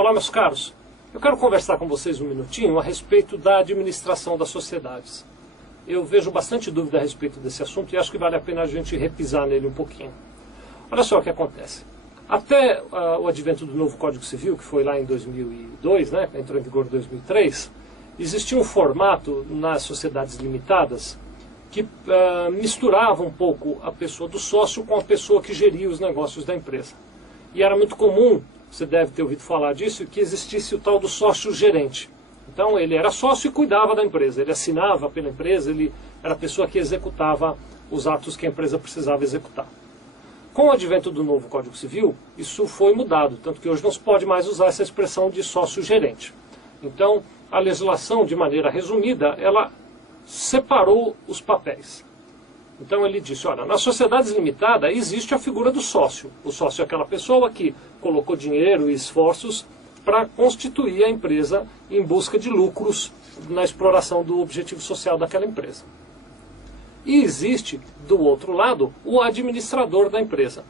Olá, meus caros. Eu quero conversar com vocês um minutinho a respeito da administração das sociedades. Eu vejo bastante dúvida a respeito desse assunto e acho que vale a pena a gente repisar nele um pouquinho. Olha só o que acontece. Até o advento do novo Código Civil, que foi lá em 2002, né, entrou em vigor em 2003, existia um formato nas sociedades limitadas que misturava um pouco a pessoa do sócio com a pessoa que geria os negócios da empresa. E era muito comum, você deve ter ouvido falar disso, que existisse o tal do sócio-gerente. Então ele era sócio e cuidava da empresa, ele assinava pela empresa, ele era a pessoa que executava os atos que a empresa precisava executar. Com o advento do novo Código Civil, isso foi mudado, tanto que hoje não se pode mais usar essa expressão de sócio-gerente. Então, a legislação, de maneira resumida, ela separou os papéis. Então ele disse, olha, nas sociedades limitadas existe a figura do sócio. O sócio é aquela pessoa que colocou dinheiro e esforços para constituir a empresa em busca de lucros na exploração do objetivo social daquela empresa. E existe, do outro lado, o administrador da empresa,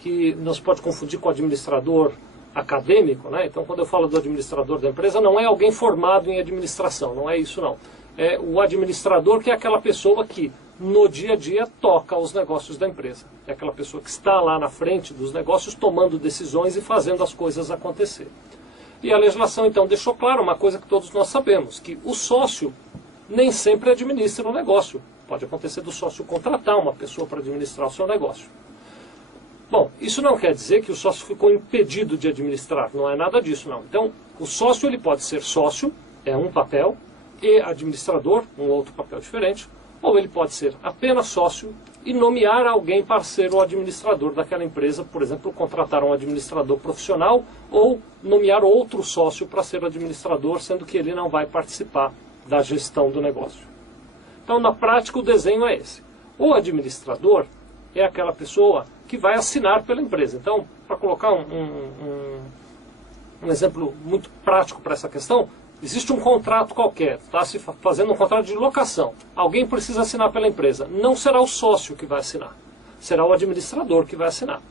que não se pode confundir com o administrador acadêmico, né? Então, quando eu falo do administrador da empresa, não é alguém formado em administração, não é isso não. É o administrador que é aquela pessoa que, no dia a dia, toca os negócios da empresa. É aquela pessoa que está lá na frente dos negócios, tomando decisões e fazendo as coisas acontecer. E a legislação, então, deixou claro uma coisa que todos nós sabemos, que o sócio nem sempre administra o negócio. Pode acontecer do sócio contratar uma pessoa para administrar o seu negócio. Bom, isso não quer dizer que o sócio ficou impedido de administrar, não é nada disso não. Então, o sócio ele pode ser sócio, é um papel, e administrador, um outro papel diferente, ou ele pode ser apenas sócio e nomear alguém para ser o administrador daquela empresa, por exemplo, contratar um administrador profissional ou nomear outro sócio para ser o administrador, sendo que ele não vai participar da gestão do negócio. Então, na prática, o desenho é esse. O administrador é aquela pessoa que vai assinar pela empresa. Então, para colocar um exemplo muito prático para essa questão, existe um contrato qualquer, está se fazendo um contrato de locação. Alguém precisa assinar pela empresa. Não será o sócio que vai assinar, será o administrador que vai assinar.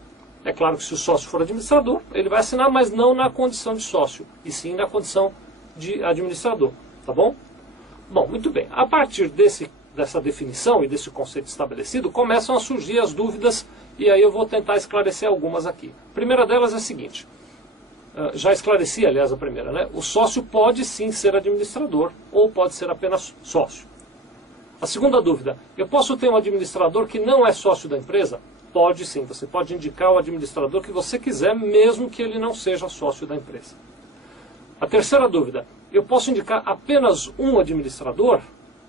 É claro que se o sócio for administrador, ele vai assinar, mas não na condição de sócio, e sim na condição de administrador. Tá bom? Bom, muito bem. A partir dessa definição e desse conceito estabelecido, começam a surgir as dúvidas, e aí eu vou tentar esclarecer algumas aqui. A primeira delas é a seguinte, já esclareci, aliás, a primeira, né? O sócio pode sim ser administrador, ou pode ser apenas sócio. A segunda dúvida, eu posso ter um administrador que não é sócio da empresa? Pode sim, você pode indicar o administrador que você quiser, mesmo que ele não seja sócio da empresa. A terceira dúvida, eu posso indicar apenas um administrador?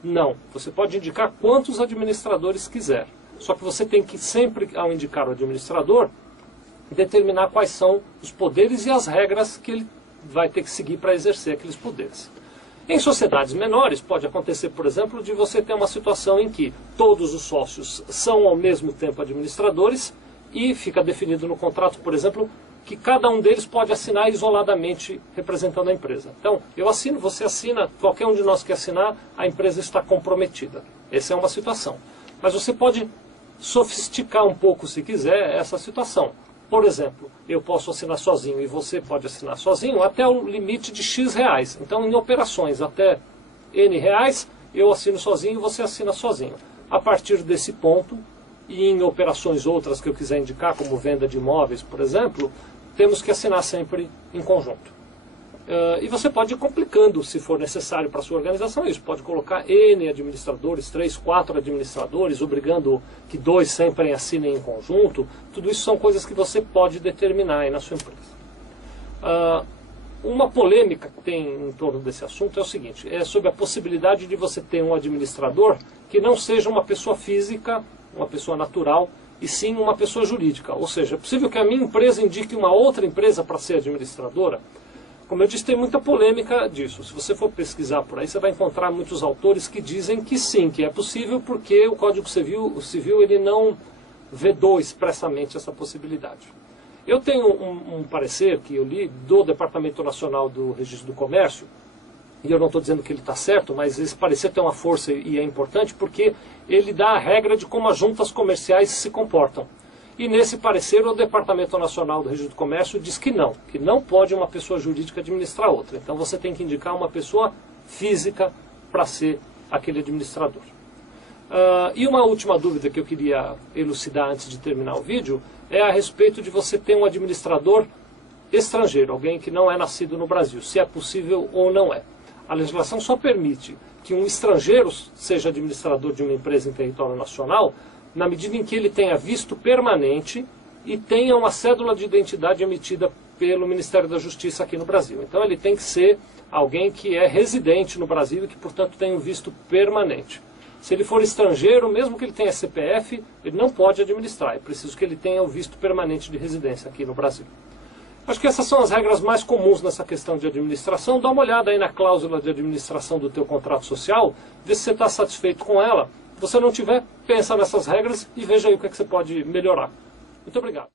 Não, você pode indicar quantos administradores quiser. Só que você tem que sempre, ao indicar o administrador, determinar quais são os poderes e as regras que ele vai ter que seguir para exercer aqueles poderes. Em sociedades menores, pode acontecer, por exemplo, de você ter uma situação em que todos os sócios são ao mesmo tempo administradores e fica definido no contrato, por exemplo, que cada um deles pode assinar isoladamente representando a empresa. Então, eu assino, você assina, qualquer um de nós que assinar, a empresa está comprometida. Essa é uma situação. Mas você pode sofisticar um pouco, se quiser, essa situação. Por exemplo, eu posso assinar sozinho e você pode assinar sozinho até o limite de X reais. Então, em operações até N reais, eu assino sozinho e você assina sozinho. A partir desse ponto, e em operações outras que eu quiser indicar, como venda de imóveis, por exemplo, temos que assinar sempre em conjunto. E você pode ir complicando, se for necessário para a sua organização, isso. Pode colocar N administradores, 3, 4 administradores, obrigando que 2 sempre assinem em conjunto. Tudo isso são coisas que você pode determinar aí na sua empresa. Uma polêmica que tem em torno desse assunto é o seguinte, é sobre a possibilidade de você ter um administrador que não seja uma pessoa física, uma pessoa natural, e sim uma pessoa jurídica. Ou seja, é possível que a minha empresa indique uma outra empresa para ser administradora. Como eu disse, tem muita polêmica disso. Se você for pesquisar por aí, você vai encontrar muitos autores que dizem que sim, que é possível, porque o Código Civil ele não vedou expressamente essa possibilidade. Eu tenho um parecer que eu li do Departamento Nacional do Registro do Comércio, e eu não estou dizendo que ele está certo, mas esse parecer tem uma força e é importante porque ele dá a regra de como as juntas comerciais se comportam. E nesse parecer, o Departamento Nacional do Registro do Comércio diz que não pode uma pessoa jurídica administrar outra. Então você tem que indicar uma pessoa física para ser aquele administrador. E uma última dúvida que eu queria elucidar antes de terminar o vídeo é a respeito de você ter um administrador estrangeiro, alguém que não é nascido no Brasil, se é possível ou não é. A legislação só permite que um estrangeiro seja administrador de uma empresa em território nacional na medida em que ele tenha visto permanente e tenha uma cédula de identidade emitida pelo Ministério da Justiça aqui no Brasil. Então ele tem que ser alguém que é residente no Brasil e que, portanto, tem um visto permanente. Se ele for estrangeiro, mesmo que ele tenha CPF, ele não pode administrar. É preciso que ele tenha o visto permanente de residência aqui no Brasil. Acho que essas são as regras mais comuns nessa questão de administração. Dá uma olhada aí na cláusula de administração do teu contrato social, vê se você está satisfeito com ela. Se você não tiver, pensa nessas regras e veja aí o que é que você pode melhorar. Muito obrigado.